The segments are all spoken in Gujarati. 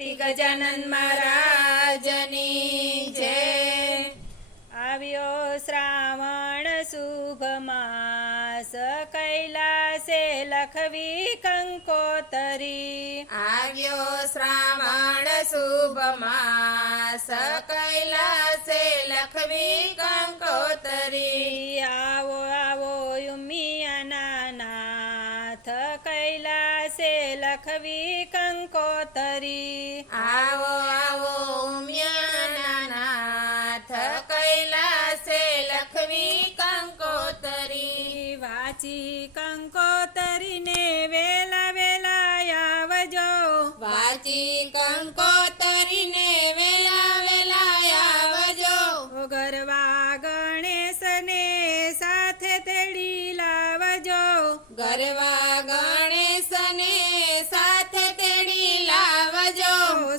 ગણપતિ ગજાનન મહારાજની જય. આવ્યો શ્રાવણ શુભ માસ કૈલાસે લખવી કંકોતરી. આવ્યો શ્રાવણ શુભ માસ કૈલાસે લખવી કંકોતરી. આવો આવો ઉમિયાના નાથ કૈલાસે લખવી કંકોતરી. આવો આવો ઉમિયાના નાથ કૈલાસે લખવી કંકોતરી. વાંચી કંકોતરીને વેલા વેલા આવજો. વાંચી કંકોતરીને વેલા વેલા આવજો. ગરવા ગણેશને સાથે તેડી લાવજો. ગરવા ગણેશને સાથે તેડી લાવજો.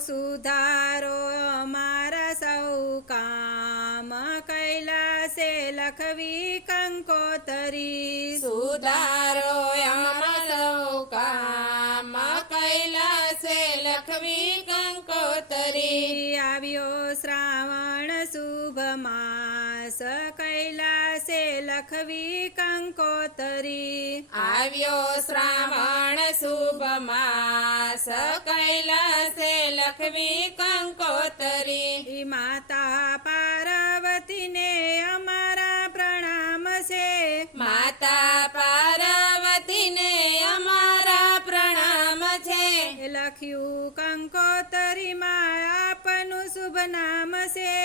સુધારો અમારા સૌ કામ કૈલાસે લખવી કંકોતરી. સુધારો અમારો કામ કૈલાસે લખવી કંકોતરી. આવ્યો શ્રાવણ શુભ માસ કૈલાસે લખવી કંકોતરી. આવ્યો શ્રાવણ શુભ માસ કૈલાસે લખવી કંકોતરી. માતા પાર્વતીને અમારા પ્રણામ છે. માતા પાર્વતીને અમારા પ્રણામ છે. લખ્યું કંકોતરીમાં આપનું શુભ નામ છે.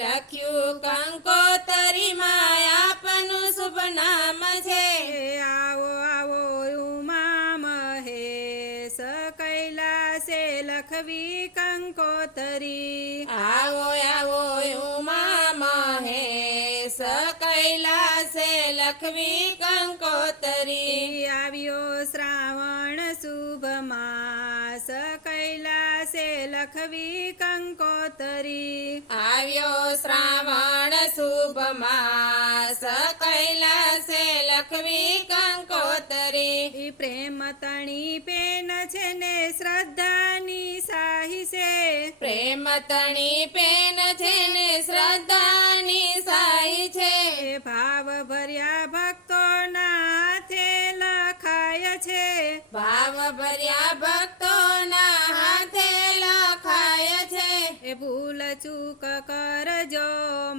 લખ્યું કંકોતરીમાં આપનું શુભ નામ છે. આવો આવો ઉમા મહેશ કૈલાસે લખવી કંકોતરી. આવો આવો ઉમા મહેશ કૈલાસે લખવી કંકોતરી. આવ્યો શ્રાવણ શુભ માસ કૈલાસે લખવી કંકોતરી. આવ્યો શ્રાવણ શુભ માસ કૈલાસે લખવી કંકોતરી. પ્રેમ તણી પેન છે ને શ્રદ્ધાની સાહી છે. પ્રેમ તણી પેન છે ને શ્રદ્ધાની સાઈ છે. ભાવ ભર્યા ભક્તોના હાથે લખાય છે. ભાવ ભર્યા ભક્તોના હાથે લખાય છે. એ ભૂલ ચૂક કરજો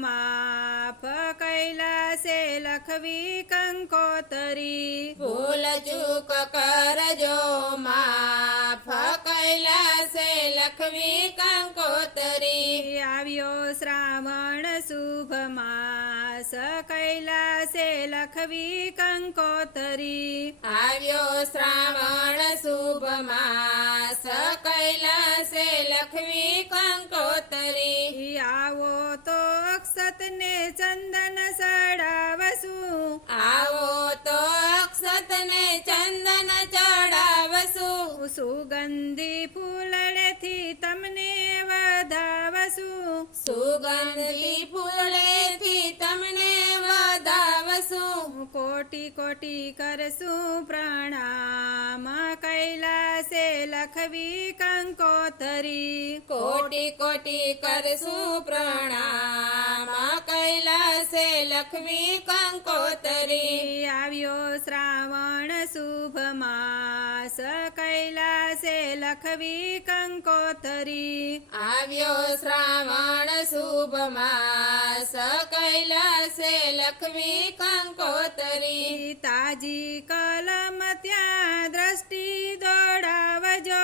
માફ કૈલાસે લખવી કંકોતરી. ભૂલ ચૂક કરજો માફ કૈલાસે લખવી કંકોતરી. આવ્યો શ્રાવણ શુભ માસ કૈલાસે લખવી કંકોતરી. આવ્યો શ્રાવણ શુભ માસ કૈલાસે લખવી કંકોતરી. આવો તો અક્ષત ને ચંદન ચડાવશું. આવો તો અક્ષત ને ચંદન ચડાવશું. સુગંધી ફૂલડેથી તમને વધાવશું. સુગંધી ફૂલેથી તમને વધાવશું. કોટી કોટી કરશું પ્રણામ કૈલાસે લખવી કંકોતરી. કોટી કોટી કરશું પ્રણામ કૈલાસે લખવી કંકોતરી. આવ્યો શ્રાવણ શુભ માસ કૈલાસે લખવી કંકોતરી. આવ્યો શ્રાવણ શુભ માસ કૈલાસે લખવી કંકોતરી. તાજી કલમ ત્યાં દ્રષ્ટિ દોડાવજો.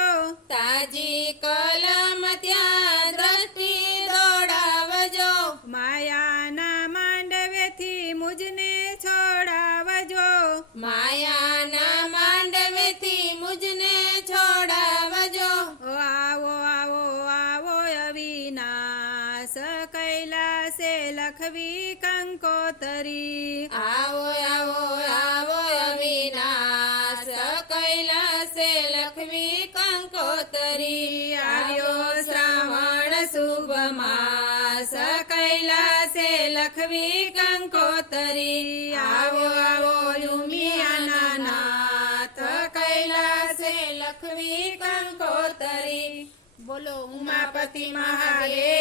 તાજી કલમ ત્યાં દ્રષ્ટિ દોડાવજો. માયાના માંડવેથી મુજને છોડાવજો. માયાના માંડવેથી મુજને છોડાવજો. આવો આવો આવો અવિનાશ કૈલાસે લખવી કંકોતરી. આવો આવો આવો અવિનાશ કૈલાસે લખવી કંકોતરી. આવ્યો શ્રાવણ શુભ માસ કૈલાસે લખવી કંકોતરી. આવો આવો ઉમિયાના નાથ કૈલાસે લખવી કંકોતરી. બોલો ઉમાપતિ મહાદેવ